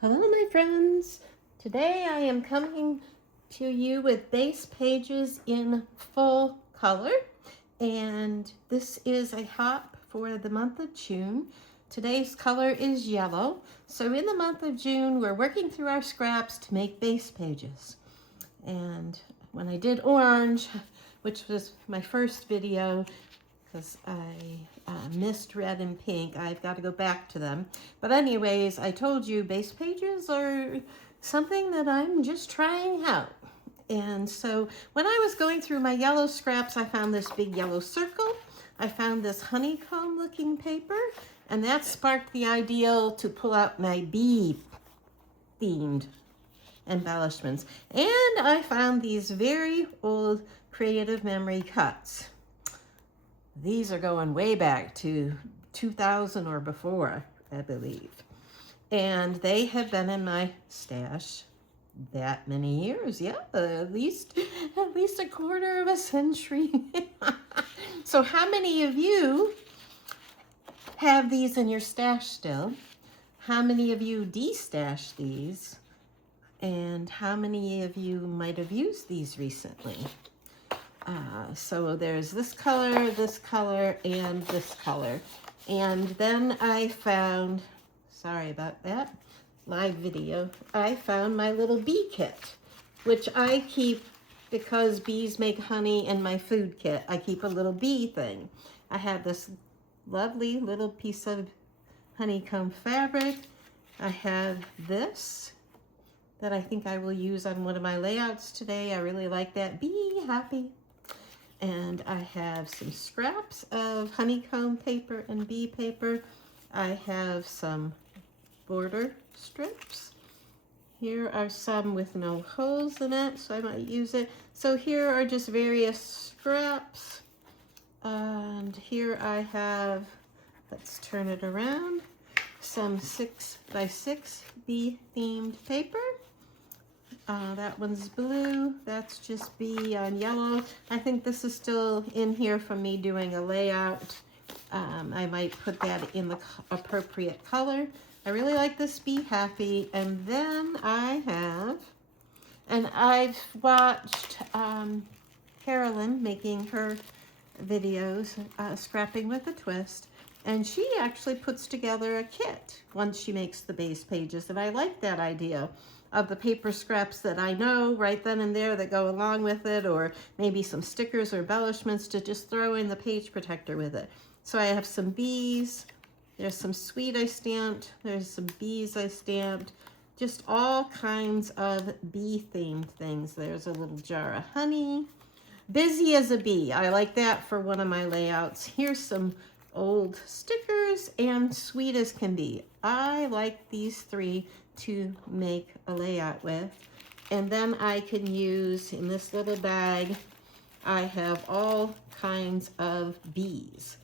Hello, my friends. Today I am coming to you with base pages in full color, and this is a hop for the month of June. Today's color is yellow, so in the month of June we're working through our scraps to make base pages. And when I did orange, which was my first video, because I missed red and pink. I've got to go back to them. But anyways, I told you base pages are something that I'm just trying out. And so when I was going through my yellow scraps, I found this big yellow circle. I found this honeycomb looking paper, and that sparked the idea to pull out my bee themed embellishments. And I found these very old creative memory cuts. These are going way back to 2000 or before, I believe. And they have been in my stash that many years. Yeah, at least a quarter of a century. So how many of you have these in your stash still? How many of you de-stash these? And how many of you might have used these recently? So there's this color, and this color. And then I found, sorry about that, live video, I found my little bee kit, which I keep because bees make honey in my food kit. I keep a little bee thing. I have this lovely little piece of honeycomb fabric. I have this that I think I will use on one of my layouts today. I really like that. Bee happy. And I have some scraps of honeycomb paper and bee paper. I have some border strips. Here are some with no holes in it, so I might use it. So here are just various scraps. And here I have, let's turn it around, some 6x6 bee themed paper. That one's blue, that's just bee on yellow. I think this is still in here from me doing a layout. I might put that in the appropriate color. I really like this Be Happy. And then I have, and I've watched Carolyn making her videos, Scrapping with a Twist. And she actually puts together a kit once she makes the base pages. And I like that idea of the paper scraps that I know right then and there that go along with it, or maybe some stickers or embellishments to just throw in the page protector with it. So I have some bees, there's some sweet I stamped, there's some bees I stamped, just all kinds of bee themed things. There's a little jar of honey. Busy as a bee, I like that for one of my layouts. Here's some old stickers, and sweet as can be. I like these three to make a layout with. And then I can use, in this little bag, I have all kinds of bees.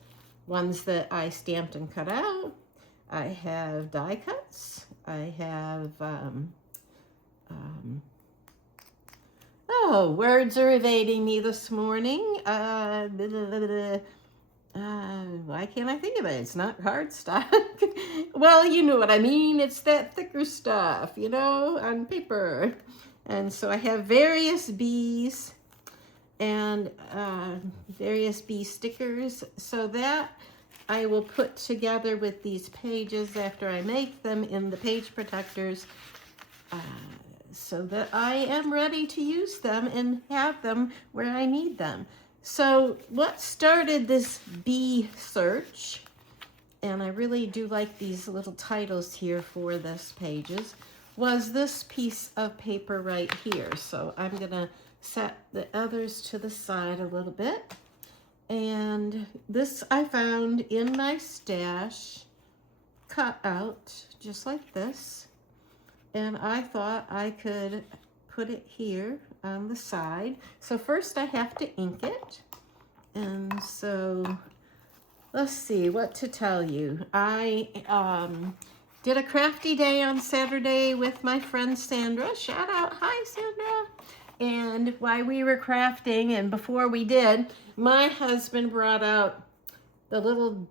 Ones that I stamped and cut out. I have die cuts. I have, oh, words are evading me this morning. Why can't I think of it? It's not cardstock. Well, you know what I mean. It's that thicker stuff, you know, on paper. And so I have various bees and various bee stickers. So that I will put together with these pages after I make them in the page protectors, so that I am ready to use them and have them where I need them. So what started this bee search, and I really do like these little titles here for this pages, was this piece of paper right here. So I'm gonna set the others to the side a little bit. And this I found in my stash, cut out just like this. And I thought I could put it here on the side. So first I have to ink it. And so let's see what to tell you. I did a crafty day on Saturday with my friend Sandra. Shout out, hi Sandra. And while we were crafting, and before we did, my husband brought out the little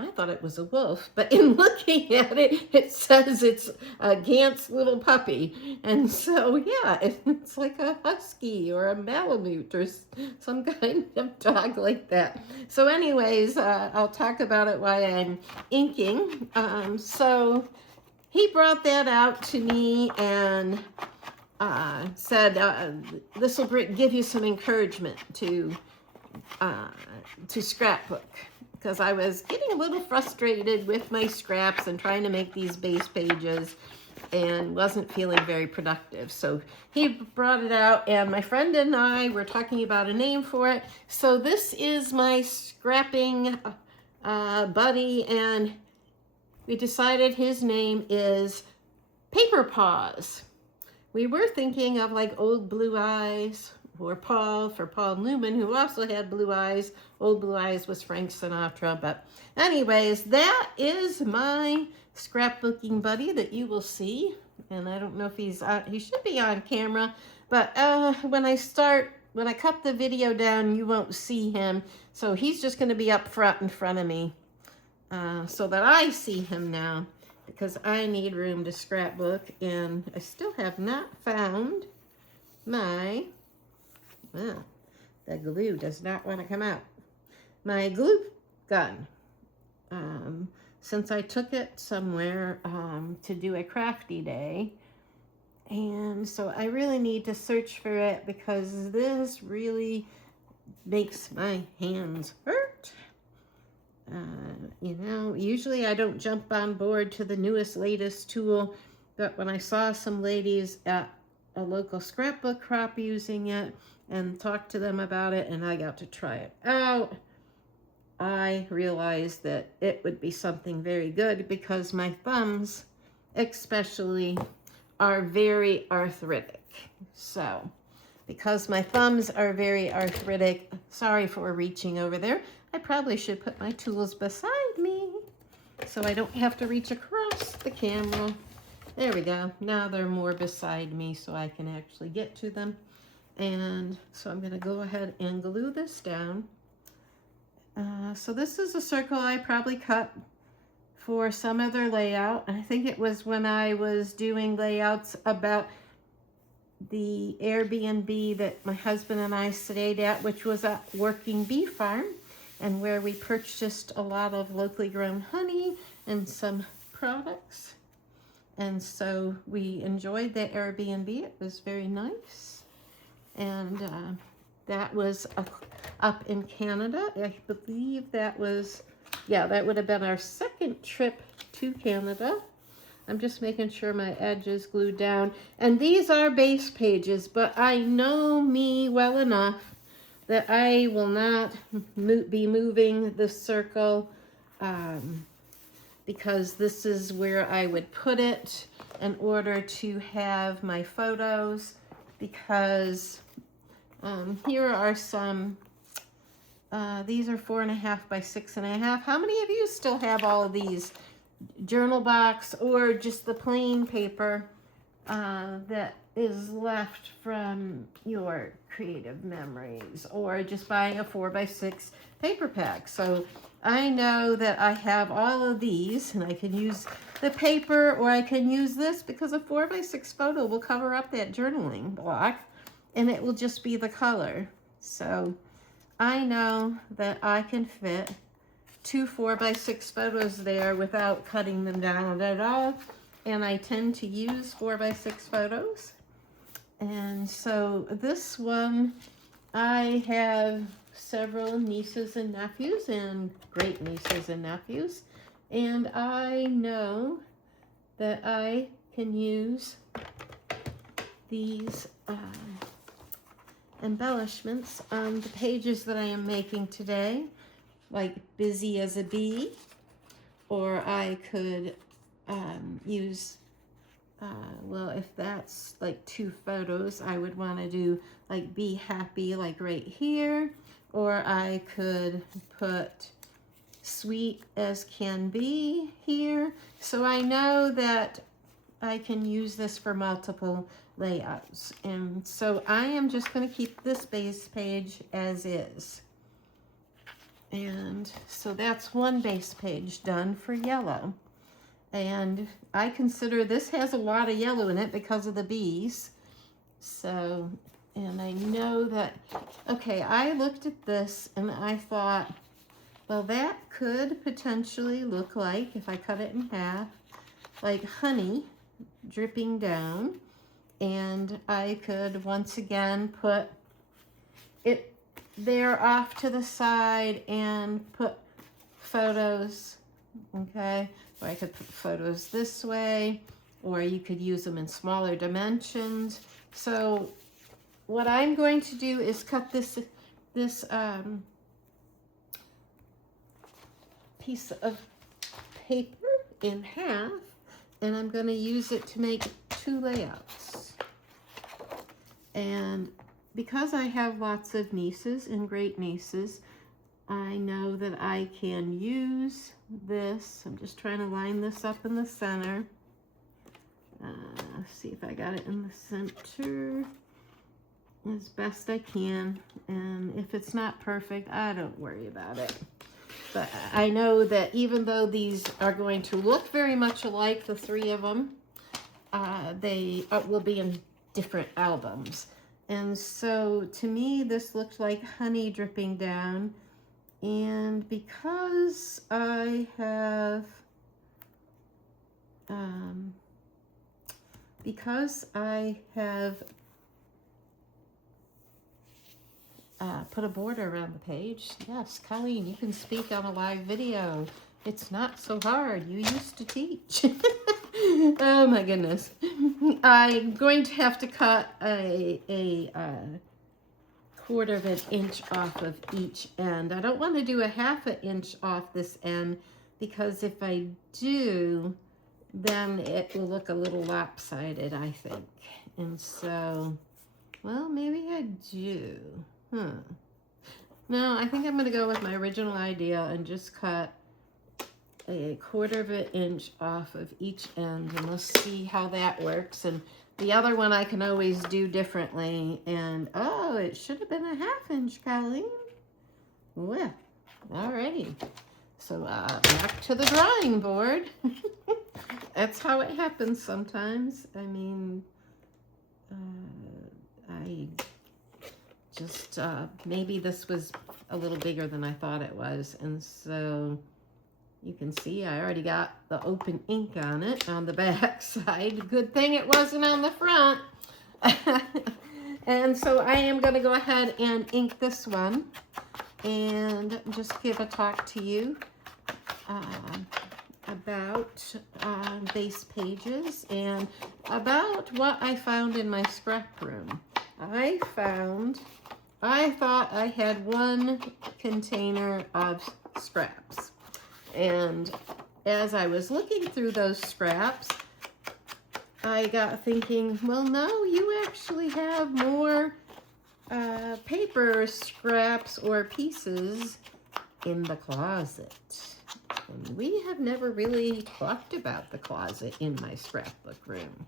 I thought it was a wolf, but in looking at it, it says it's a Gant's little puppy. And so, yeah, it's like a husky or a Malamute or some kind of dog like that. So anyways, I'll talk about it while I'm inking. So he brought that out to me and said, this will give you some encouragement to scrapbook, because I was getting a little frustrated with my scraps and trying to make these base pages and wasn't feeling very productive. So he brought it out, and my friend and I were talking about a name for it. So this is my scrapping buddy, and we decided his name is Paper Paws. We were thinking of like Old Blue Eyes, or Paul, for Paul Newman, who also had blue eyes. Old Blue Eyes was Frank Sinatra. But anyways, that is my scrapbooking buddy that you will see. And I don't know if he should be on camera, but when I cut the video down, you won't see him. So he's just gonna be up front in front of me so that I see him now, because I need room to scrapbook, and I still have not found my, well, the glue does not want to come out, my glue gun. Since I took it somewhere to do a crafty day, and so I really need to search for it, because this really makes my hands hurt. You know, usually I don't jump on board to the newest, latest tool, but when I saw some ladies at a local scrapbook crop using it and talked to them about it, and I got to try it out, I realized that it would be something very good, because my thumbs especially are very arthritic. So because my thumbs are very arthritic, sorry for reaching over there, I probably should put my tools beside me so I don't have to reach across the camera. There we go. Now they're more beside me so I can actually get to them. And so I'm going to go ahead and glue this down. So this is a circle I probably cut for some other layout. I think it was when I was doing layouts about the Airbnb that my husband and I stayed at, which was a working bee farm, and where we purchased a lot of locally grown honey and some products. And so we enjoyed that Airbnb. It was very nice. And that was up in Canada. I believe that was, yeah, that would have been our second trip to Canada. I'm just making sure my edge is glued down. And these are base pages, but I know me well enough that I will not be moving the circle, because this is where I would put it in order to have my photos, because here are some, these are 4.5 by 6.5. How many of you still have all of these journal box or just the plain paper that is left from your creative memories, or just buying a 4x6 paper pack? So I know that I have all of these, and I can use the paper, or I can use this, because a 4x6 photo will cover up that journaling block and it will just be the color. So I know that I can fit 2 4x6 photos there without cutting them down at all. And I tend to use 4x6 photos. And so this one, I have several nieces and nephews, and great nieces and nephews. And I know that I can use these embellishments on the pages that I am making today, like Busy as a Bee, or I could use, well, if that's like 2 photos, I would want to do like Be Happy, like right here, or I could put Sweet as Can Be here. So I know that I can use this for multiple layouts. And so I am just going to keep this base page as is. And so that's one base page done for yellow. And I consider this has a lot of yellow in it because of the bees. So, and I know that, okay, I looked at this and I thought, well, that could potentially look like, if I cut it in half, like honey dripping down. And I could once again put it there off to the side and put photos, okay? Or I could put photos this way, or you could use them in smaller dimensions. So what I'm going to do is cut this piece of paper in half, and I'm going to use it to make 2 layouts. And because I have lots of nieces and great nieces, I know that I can use this. I'm just trying to line this up in the center. See if I got it in the center as best I can. And if it's not perfect, I don't worry about it. But I know that even though these are going to look very much alike, the 3 of them, they will be in different albums. And so to me, this looked like honey dripping down. And because I have, put a border around the page. Yes, Colleen, you can speak on a live video. It's not so hard. You used to teach. Oh my goodness. I'm going to have to cut a 1/4 of an inch off of each end. I don't want to do a 1/2 inch off this end, because if I do, then it will look a little lopsided, I think. And so, well, maybe I do. No, I think I'm going to go with my original idea and just cut a 1/4 of an inch off of each end, and let's see how that works. And the other one I can always do differently. And oh, it should have been a 1/2 inch, Colleen. Well, alrighty. So back to the drawing board. That's how it happens sometimes. I mean, I just, maybe this was a little bigger than I thought it was. And so you can see I already got the open ink on it on the back side. Good thing it wasn't on the front. And so I am going to go ahead and ink this one and just give a talk to you about base pages and about what I found in my scrap room. I thought I had 1 container of scraps. And as I was looking through those scraps, I got thinking, well, no, you actually have more paper scraps or pieces in the closet. And we have never really talked about the closet in my scrapbook room.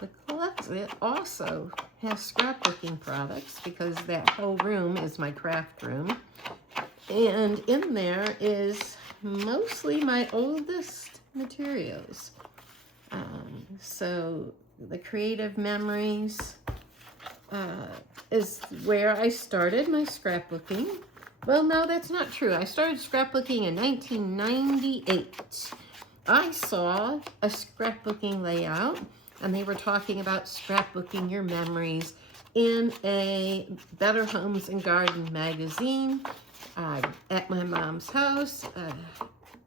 The closet also has scrapbooking products because that whole room is my craft room. And in there is mostly my oldest materials. So the creative memories is where I started my scrapbooking. Well, no, that's not true. I started scrapbooking in 1998. I saw a scrapbooking layout, and they were talking about scrapbooking your memories in a Better Homes and Garden magazine at my mom's house.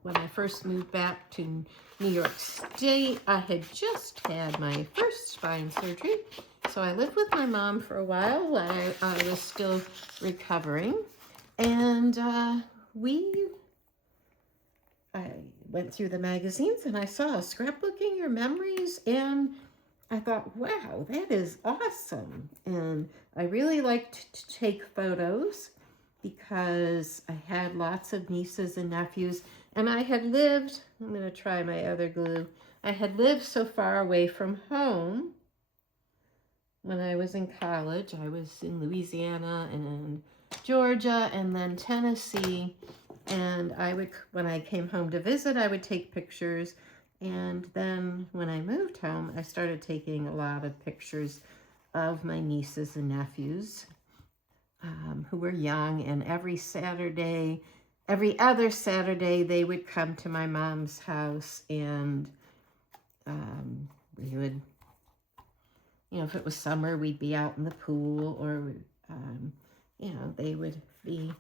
When I first moved back to New York State, I had just had my first spine surgery. So I lived with my mom for a while while I was still recovering. And I went through the magazines and I saw scrapbooking your memories, and I thought, wow, that is awesome. And I really liked to take photos because I had lots of nieces and nephews, and I had lived, I'm going to try my other glue, I had lived so far away from home. When I was in college, I was in Louisiana, and Georgia and then Tennessee. And when I came home to visit, I would take pictures. And then when I moved home, I started taking a lot of pictures of my nieces and nephews who were young. And every other Saturday, they would come to my mom's house, and we would, if it was summer, we'd be out in the pool, or, they would be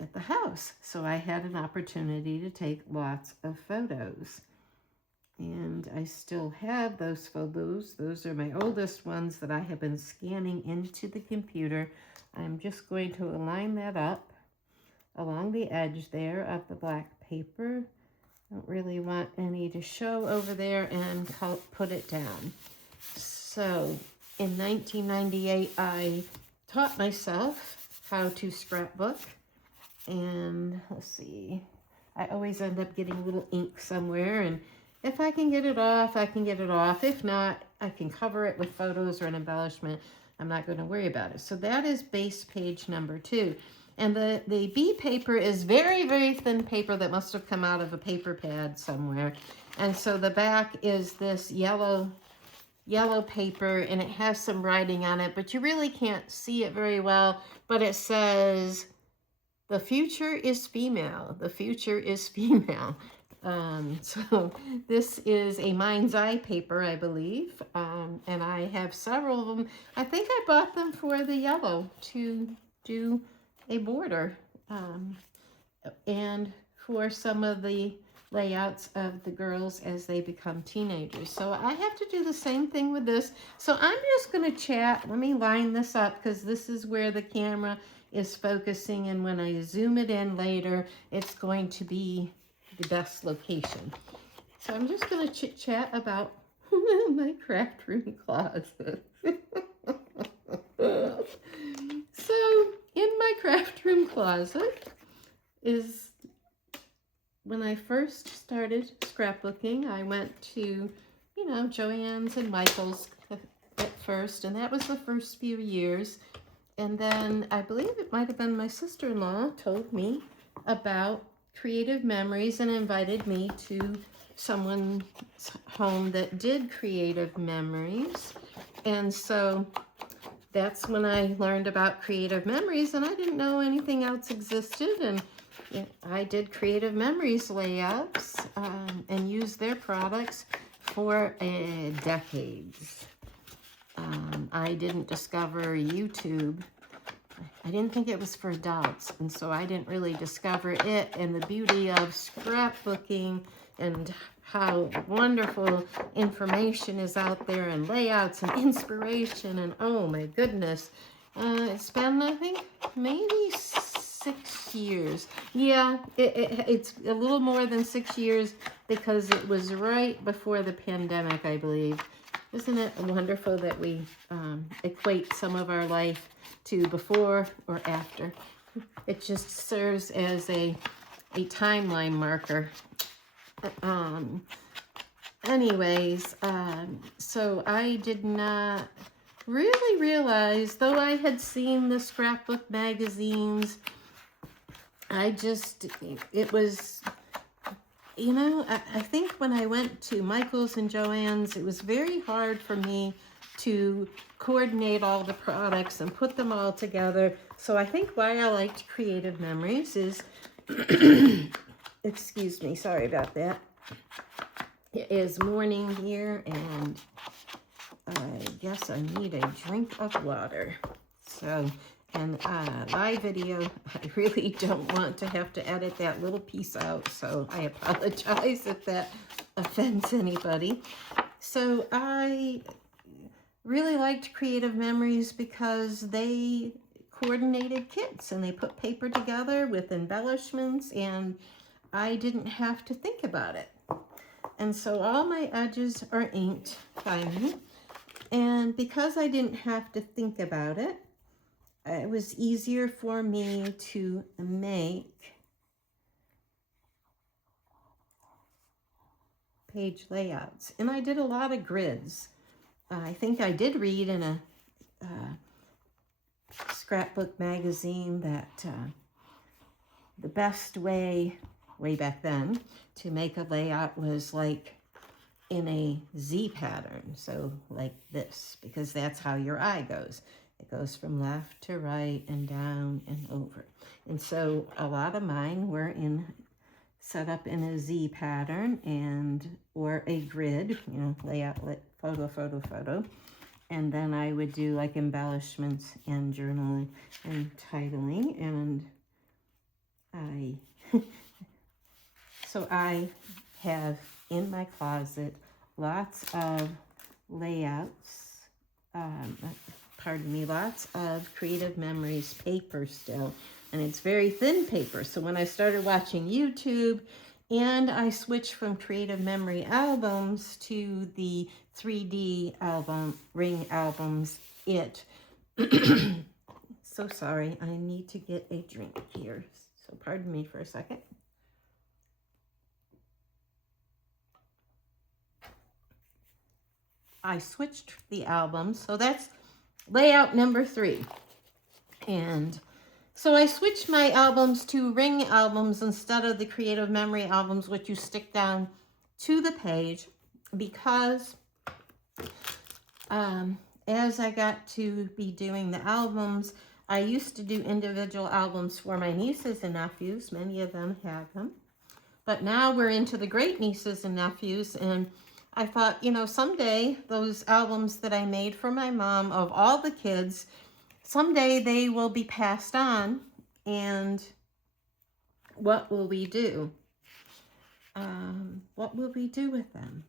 at the house. So I had an opportunity to take lots of photos. And I still have those photos. Those are my oldest ones that I have been scanning into the computer. I'm just going to align that up along the edge there of the black paper. Don't really want any to show over there, and put it down. So in 1998, I taught myself how to scrapbook. And let's see, I always end up getting a little ink somewhere, and if I can get it off, I can get it off. If not, I can cover it with photos or an embellishment. I'm not going to worry about it. So that is base page number 2. And the B paper is very, very thin paper that must have come out of a paper pad somewhere. And so the back is this yellow paper, and it has some writing on it, but you really can't see it very well. But it says, "The future is female. The future is female." So this is a mind's eye paper, I believe, and I have several of them. I think I bought them for the yellow to do a border, and for some of the layouts of the girls as they become teenagers. So I have to do the same thing with this. So I'm just going to chat. Let me line this up, because this is where the camera is focusing, and when I zoom it in later, it's going to be the best location. So I'm just going to chit chat about my craft room closet. So in my craft room closet is, when I first started scrapbooking, I went to, Joann's and Michael's at first, and that was the first few years. And then I believe it might have been my sister-in-law told me about Creative Memories and invited me to someone's home that did Creative Memories. And so that's when I learned about Creative Memories, and I didn't know anything else existed. And I did Creative Memories layouts and used their products for decades. I didn't discover YouTube. I didn't think it was for adults, and so I didn't really discover it and the beauty of scrapbooking and how wonderful information is out there, and layouts and inspiration, and oh my goodness. It's been, I think, maybe 6 years. Yeah, it's a little more than 6 years, because it was right before the pandemic, I believe. Isn't it wonderful that we equate some of our life to before or after? It just serves as a timeline marker. Anyways, so I did not really realize, though I had seen the scrapbook magazines, it was... I think when I went to Michael's and Joann's, it was very hard for me to coordinate all the products and put them all together. So I think why I liked Creative Memories is, excuse me, sorry about that. It is morning here, and I guess I need a drink of water. So... And live video, I really don't want to have to edit that little piece out, so I apologize if that offends anybody. So I really liked Creative Memories because they coordinated kits, and they put paper together with embellishments, and I didn't have to think about it. And so all my edges are inked by me, and because I didn't have to think about it, it was easier for me to make page layouts. And I did a lot of grids. I think I did read in a scrapbook magazine that the best way back then to make a layout was like in a Z pattern. So like this, because that's how your eye goes. It goes from left to right and down and over. And so a lot of mine were set up in a Z pattern or a grid, you know, layout, photo. And then I would do like embellishments and journaling and titling. And so I have in my closet lots of layouts, lots of Creative Memories paper still. And it's very thin paper. So when I started watching YouTube and I switched from Creative Memory albums to the 3D ring albums, so sorry, I need to get a drink here. So pardon me for a second. I switched the albums, so that's layout number 3. And so I switched my albums to ring albums instead of the Creative Memory albums, which you stick down to the page, because as I got to be doing the albums, I used to do individual albums for my nieces and nephews. Many of them have them. But now we're into the great nieces and nephews, and I thought, you know, someday those albums that I made for my mom of all the kids, someday they will be passed on, and what will we do? What will we do with them?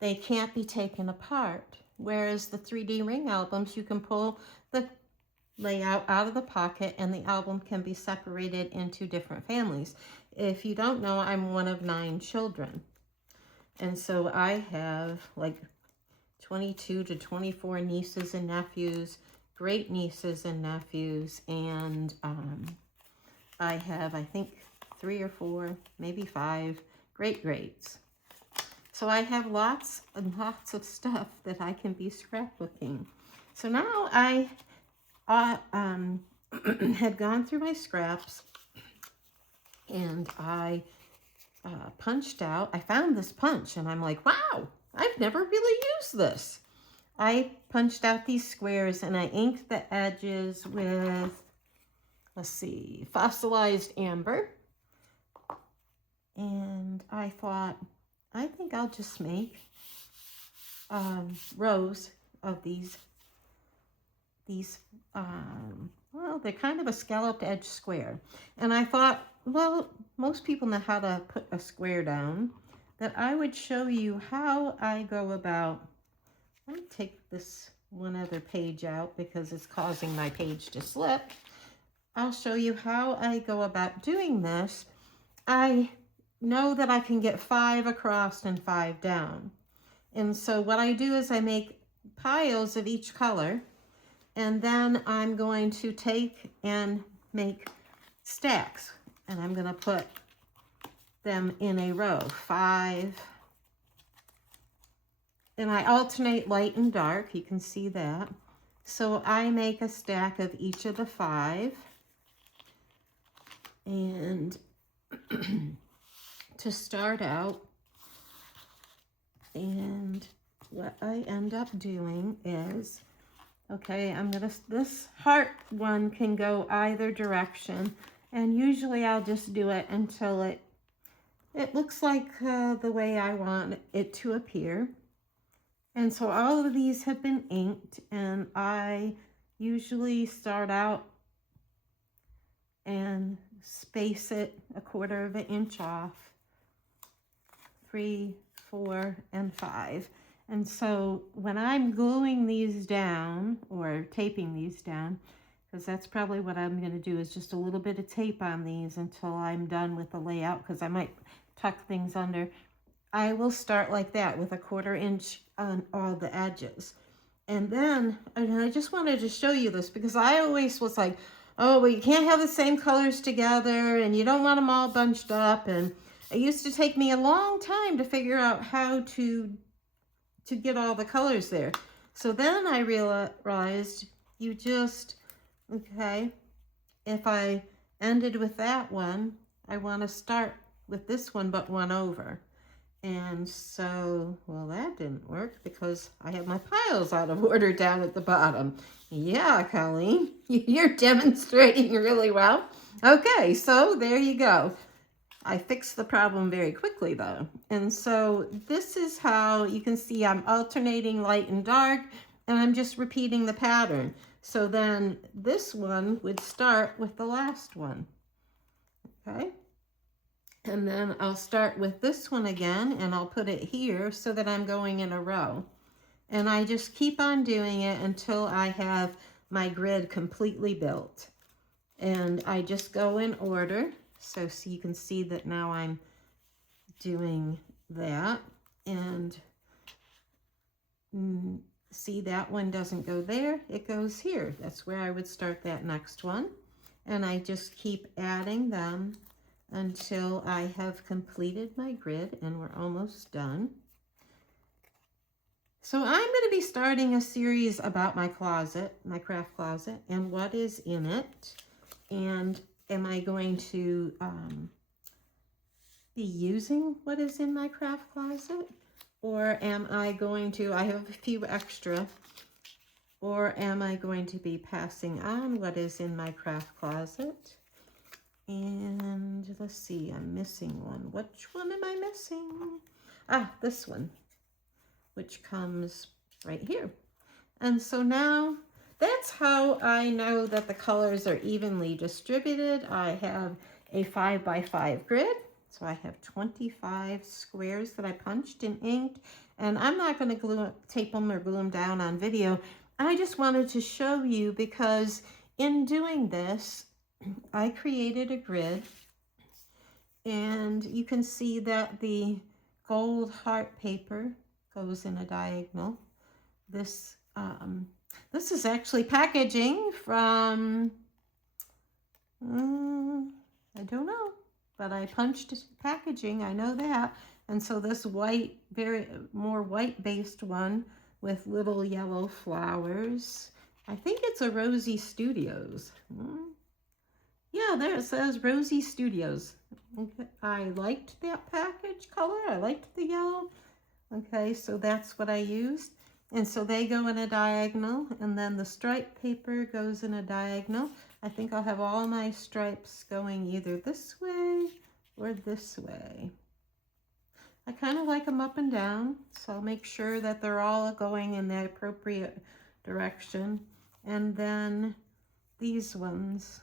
They can't be taken apart, whereas the 3D ring albums, you can pull the layout out of the pocket and the album can be separated into different families. If you don't know, I'm one of 9 children. And so I have like 22 to 24 nieces and nephews, great nieces and nephews, and I have, I think, 3 or 4, maybe 5 great-greats. So I have lots and lots of stuff that I can be scrapbooking. So now I had gone through my scraps, and I punched out. I found this punch, and I'm like, wow, I've never really used this. I punched out these squares, and I inked the edges with, let's see, fossilized amber. And I thought, I think I'll just make rows of these, well, they're kind of a scalloped edge square. And I thought, well, most people know how to put a square down, that I would show you how I go about. Let me take this one other page out because it's causing my page to slip. I'll show you how I go about doing this. I know that I can get 5 across and 5 down. And so what I do is I make piles of each color, and then I'm going to take and make stacks, and I'm going to put them in a row, 5, and I alternate light and dark, you can see that. So I make a stack of each of the 5, and to start out, and what I end up doing is, okay, this heart one can go either direction, and usually I'll just do it until it looks like the way I want it to appear. And so all of these have been inked, and I usually start out and space it 1/4 of an inch off, 3, 4, and 5. And so when I'm gluing these down or taping these down, because that's probably what I'm going to do, is just a little bit of tape on these until I'm done with the layout, because I might tuck things under. I will start like that with 1/4 inch on all the edges. And then, and I just wanted to show you this because I always was like, oh, well, you can't have the same colors together and you don't want them all bunched up. And it used to take me a long time to figure out how to get all the colors there. So then I realized you just Okay, if I ended with that one, I want to start with this one but one over. And so, well, that didn't work because I have my piles out of order down at the bottom. Yeah, Colleen, you're demonstrating really well. Okay, so there you go. I fixed the problem very quickly though. And so this is how you can see I'm alternating light and dark, and I'm just repeating the pattern. So then this one would start with the last one, okay? And then I'll start with this one again, and I'll put it here so that I'm going in a row. And I just keep on doing it until I have my grid completely built. And I just go in order. So you can see that now I'm doing that. And see, that one doesn't go there, it goes here. That's where I would start that next one. And I just keep adding them until I have completed my grid, and we're almost done. So I'm going to be starting a series about my closet, my craft closet, and what is in it. And am I going to be using what is in my craft closet? Or am I going to, I have a few extra, or am I going to be passing on what is in my craft closet? And let's see, I'm missing one. Which one am I missing? Ah, this one, which comes right here. And so now that's how I know that the colors are evenly distributed. I have a 5x5 grid. So I have 25 squares that I punched and inked. And I'm not going to tape them or glue them down on video. I just wanted to show you because in doing this, I created a grid, and you can see that the gold heart paper goes in a diagonal. This is actually packaging from, I don't know, but I punched packaging, I know that. And so this white, more white-based one with little yellow flowers. I think it's a Rosie Studios. Yeah, there it says Rosie Studios. Okay, I liked that package color. I liked the yellow. Okay, so that's what I used. And so they go in a diagonal, and then the stripe paper goes in a diagonal. I think I'll have all my stripes going either this way or this way. I kind of like them up and down, so I'll make sure that they're all going in the appropriate direction. And then these ones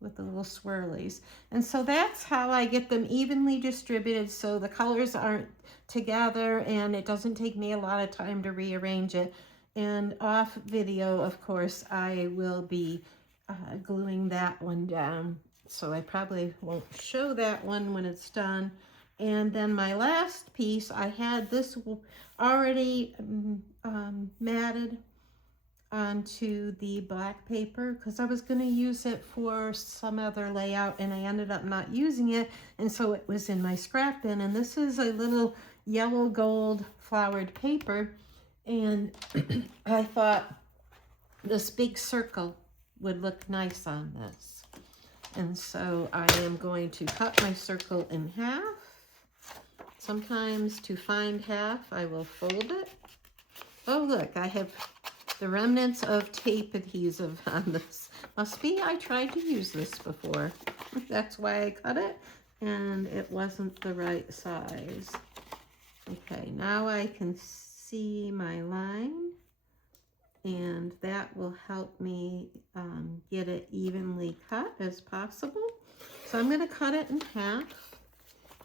with the little swirlies. And so that's how I get them evenly distributed so the colors aren't together and it doesn't take me a lot of time to rearrange it. And off video, of course, I will be gluing that one down. So I probably won't show that one when it's done. And then my last piece, I had this already matted onto the black paper because I was going to use it for some other layout, and I ended up not using it, and so it was in my scrap bin. And this is a little yellow gold flowered paper, and I thought this big circle would look nice on this. And so I am going to cut my circle in half. Sometimes to find half, I will fold it. Oh, look, I have the remnants of tape adhesive on this. Must be I tried to use this before. That's why I cut it, and it wasn't the right size. Okay, now I can see my line, and that will help me get it evenly cut as possible. So I'm going to cut it in half,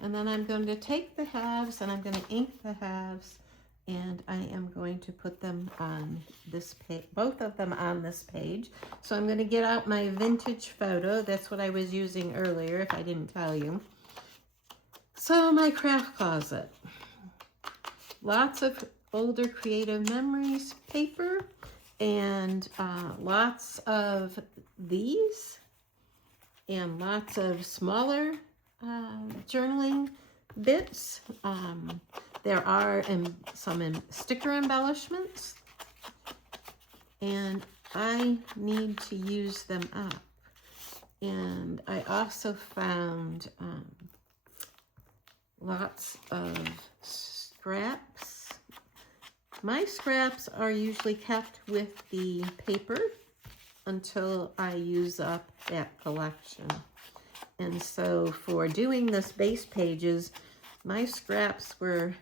and then I'm going to take the halves and I'm going to ink the halves, and I am going to put them on this page, both of them on this page. So I'm going to get out my vintage photo. That's what I was using earlier, if I didn't tell you. So my craft closet. Lots of older creative memories paper, and lots of these, and lots of smaller journaling bits. There are some sticker embellishments, and I need to use them up. And I also found lots of scraps. My scraps are usually kept with the paper until I use up that collection. And so for doing this base pages, my scraps were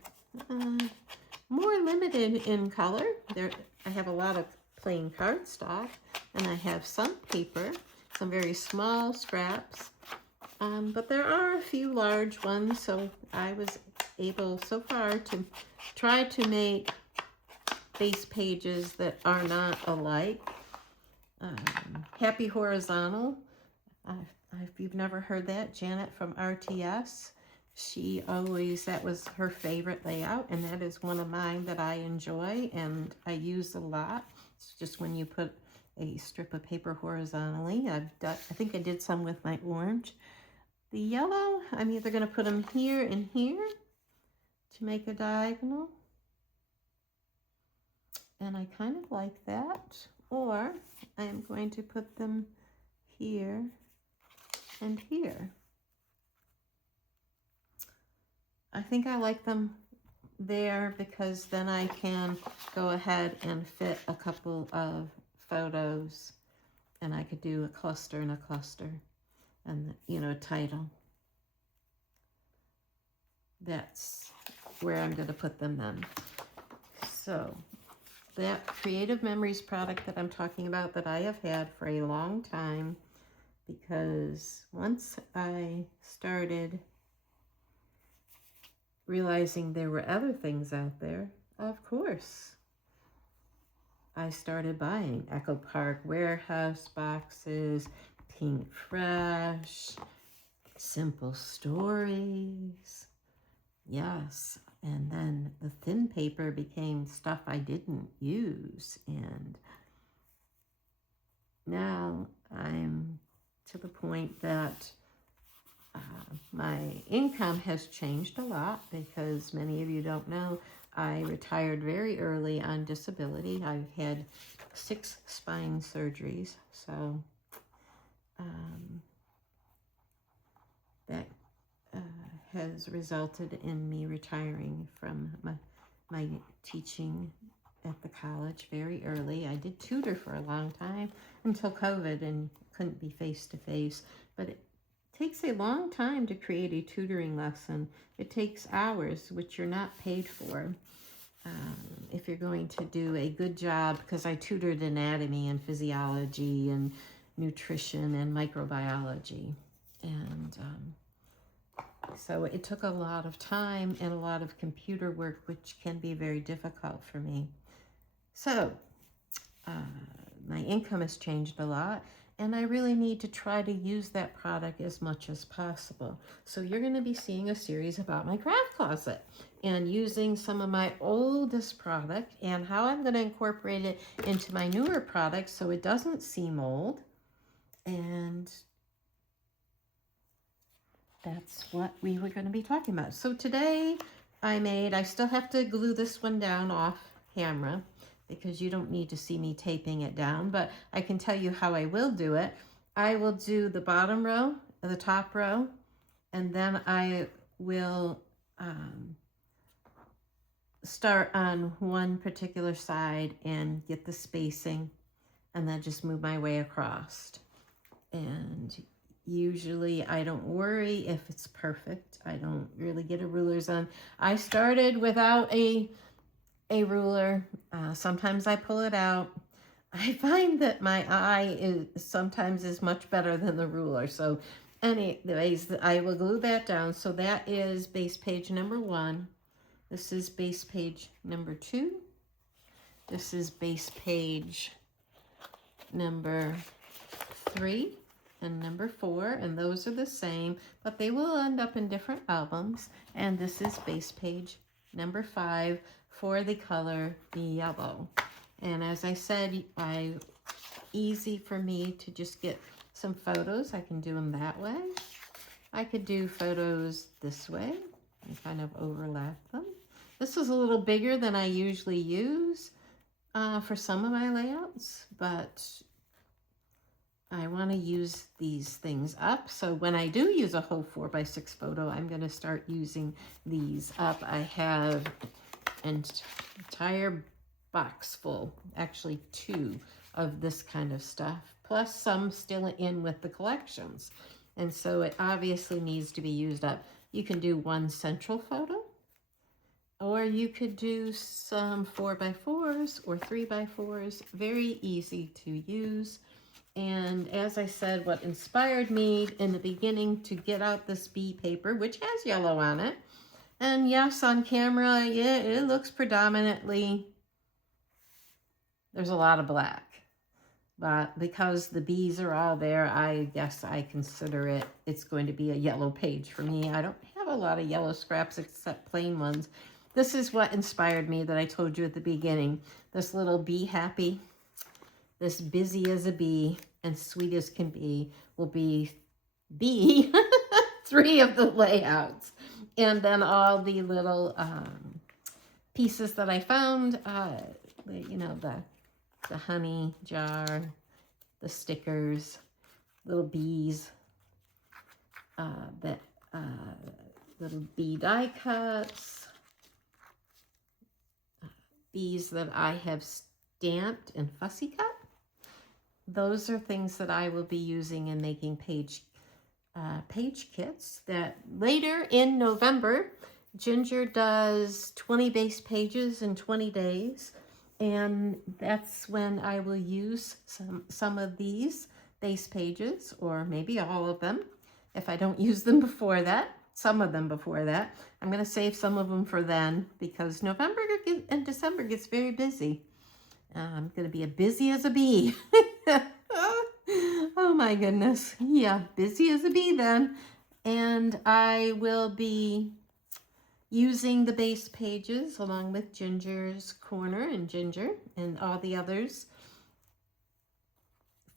more limited in color. I have a lot of plain cardstock, and I have some paper, some very small scraps, but there are a few large ones, so I was able so far to try to make base pages that are not alike. Happy Horizontal, if you've never heard that, Janet from RTS, that was her favorite layout, and that is one of mine that I enjoy and I use a lot. It's just when you put a strip of paper horizontally. I think I did some with my orange. The yellow, I'm either going to put them here and here to make a diagonal, and I kind of like that, or I'm going to put them here and here. I think I like them there because then I can go ahead and fit a couple of photos, and I could do a cluster and a cluster and, you know, a title. That's where I'm going to put them then. So that Creative Memories product that I'm talking about, that I have had for a long time, because once I started realizing there were other things out there, of course, I started buying Echo Park warehouse boxes, Pink Fresh, Simple Stories. Yes, and then the thin paper became stuff I didn't use, and now I'm to the point that my income has changed a lot, because many of you don't know, I retired very early on disability. I've had 6 spine surgeries, so that has resulted in me retiring from my teaching at the college very early. I did tutor for a long time until COVID and couldn't be face-to-face, but it takes a long time to create a tutoring lesson. It takes hours, which you're not paid for. If you're going to do a good job, because I tutored anatomy and physiology and nutrition and microbiology, and so it took a lot of time and a lot of computer work, which can be very difficult for me. So my income has changed a lot, and I really need to try to use that product as much as possible. So you're going to be seeing a series about my craft closet and using some of my oldest product and how I'm going to incorporate it into my newer products so it doesn't seem old. And that's what we were going to be talking about. So today I still have to glue this one down off camera because you don't need to see me taping it down, but I can tell you how I will do it. I will do the bottom row, the top row, and then I will start on one particular side and get the spacing, and then just move my way across. And usually I don't worry if it's perfect. I don't really get a ruler's on. I started without a ruler. Sometimes I pull it out. I find that my eye sometimes is much better than the ruler. So anyways, I will glue that down. So that is base page number 1. This is base page number 2. This is base page number 3 and number 4, and those are the same, but they will end up in different albums. And this is base page number 5 for the color yellow. And as I said, easy for me to just get some photos. I can do them that way. I could do photos this way and kind of overlap them. This is a little bigger than I usually use. for some of my layouts, but I want to use these things up. So when I do use a whole 4x6 photo, I'm going to start using these up. I have an entire box full, actually 2 of this kind of stuff, plus some still in with the collections. And so it obviously needs to be used up. You can do one central photo, or you could do some 4x4s or 3x4s. Very easy to use. And as I said, what inspired me in the beginning to get out this bee paper, which has yellow on it, and yes, on camera, yeah, it looks predominantly, there's a lot of black. But because the bees are all there, I guess I consider it's going to be a yellow page for me. I don't have a lot of yellow scraps except plain ones. This is what inspired me that I told you at the beginning. This little bee happy, this busy as a bee and sweet as can be, will be 3 of the layouts. And then all the little pieces that I found, you know, the honey jar, the stickers, little bees, little bee die cuts, bees that I have stamped and fussy cut. Those are things that I will be using in making page kits. That later in November, Ginger does 20 base pages in 20 days. And that's when I will use some of these base pages, or maybe all of them, if I don't use them before that, some of them before that. I'm going to save some of them for then, because November and December gets very busy. I'm going to be as busy as a bee. Oh my goodness. Yeah, busy as a bee then. And I will be using the base pages along with Ginger's Corner and Ginger and all the others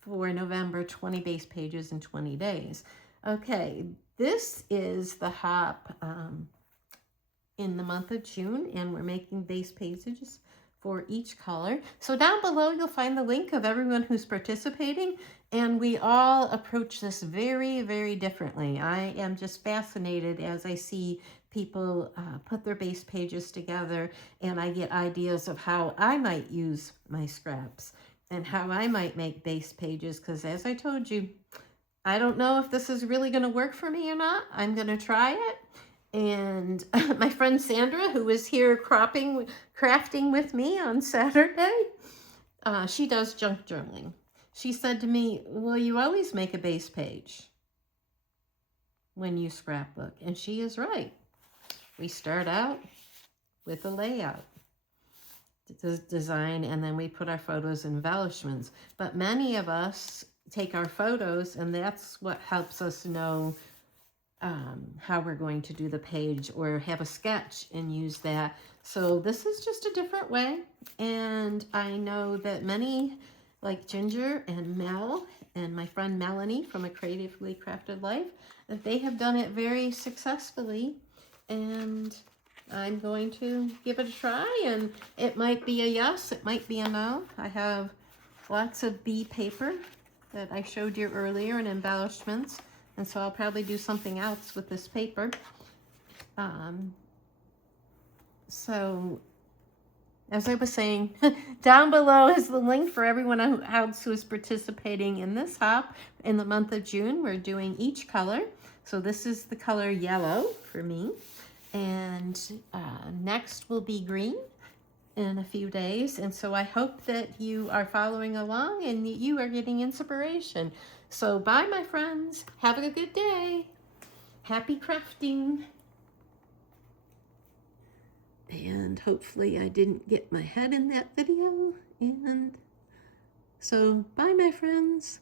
for November, 20 base pages in 20 days. Okay, this is the hop in the month of June, and we're making base pages for each color. So down below you'll find the link of everyone who's participating, and we all approach this very, very differently. I am just fascinated as I see people put their base pages together, and I get ideas of how I might use my scraps and how I might make base pages, because as I told you, I don't know if this is really going to work for me or not. I'm going to try it. And my friend Sandra, who was here crafting with me on Saturday, she does junk journaling. She said to me, well, you always make a base page when you scrapbook. And she is right. We start out with a layout, design, and then we put our photos and embellishments. But many of us take our photos, and that's what helps us know how we're going to do the page, or have a sketch and use that. So this is just a different way, and I know that many, like Ginger and Mel and my friend Melanie from A Creatively Crafted Life, that they have done it very successfully, and I'm going to give it a try, and it might be a yes, it might be a no. I have lots of bee paper that I showed you earlier and embellishments, and so I'll probably do something else with this paper. So as I was saying, down below is the link for everyone else who is participating in this hop. In the month of June, we're doing each color. So this is the color yellow for me. And next will be green in a few days. And so I hope that you are following along and you are getting inspiration. So bye, my friends. Have a good day. Happy crafting. And hopefully I didn't get my head in that video. And so bye, my friends.